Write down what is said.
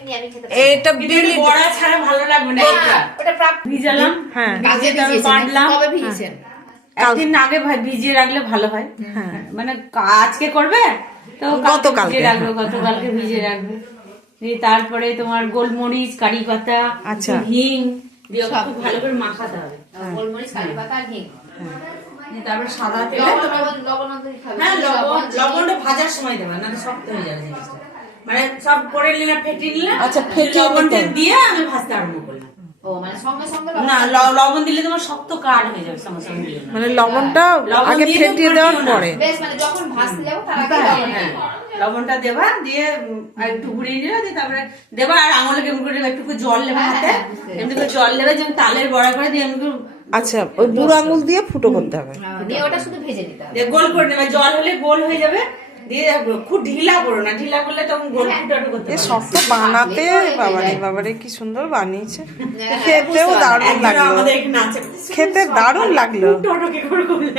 এমনি আমি খেতে এটা বিলি বড়া ছাড়া ভালো লাগবে না। ওটা ভিজালাম, হ্যাঁ বাটলাম। কবে ভিজেছেন? একদিন আগে ভিজিয়ে রাখলে ভালো হয়। মানে আজকে করবে তো গতকালকে, ভিজিয়ে রাখবে, গতকালকে ভিজিয়ে রাখবে। দিয়ে তারপরে তোমার গোলমরিচ, কারি পাতা, আচ্ছা। হিং দিয়ে খুব ভালো করে মাখাতে হবে। গোলমরিচ, কারি পাতা আর হিং। দিয়ে তারপর সাদা তেলে লবণ অন্তত খাবে। হ্যাঁ, লবণটা ভাজার সময় দেবে, না শক্ত হয়ে যাবে জিনিসটা। মানে সব করে নিলে, ফেটিয়ে নিলে, আচ্ছা, ফেটিয়ে লবণটা নিতে হবে। দিয়ে আমি ভাজতে আরম্ভ করলাম। ও মানে সঙ্গে সঙ্গে না, লবণ দিলে তোমার শক্ত কাঠ হয়ে যাবে সঙ্গে সঙ্গে দিলে না। মানে লবণটা লবণ আগে দিয়ে তো ফেটিয়ে দেওয়ার ফাটিও না। পরে। বেশ, মানে যখন ভাজতে যাবো তার আগে লবণ হ্যাঁ, দিতে হবে। লবণটা দেবা, দিয়ে আর একটু ঘুরিয়ে নিলে, দিয়ে তারপরে দেবা, আর আঙুলে কেমন করে একটু জল নেবে হাতে, এমনি করে জল নেবে, যেমন তালের বড়া করে দিয়ে এমনি করে আচ্ছা, ওই বুড়ো আঙুল দিয়ে ফুটো করতে হবে। দিয়ে ওটা শুধু ভেজে নিতে হবে। দিয়ে গোল করে নেবে, জল হলে গোল হয়ে যাবে। দিয়ে খুব ঢিলা করো না, ঢিলা করলে তখন গোল ফুটাটো করতে এ পারবে না। শক্ত বানাতে বাবারে বাবারে কি সুন্দর বানিয়েছে, খেতেও দারুণ একদিন লাগলো, আমাদের এখানে আছে, খেতে দারুণ লাগলো। ফুটাটো কি করে করলে?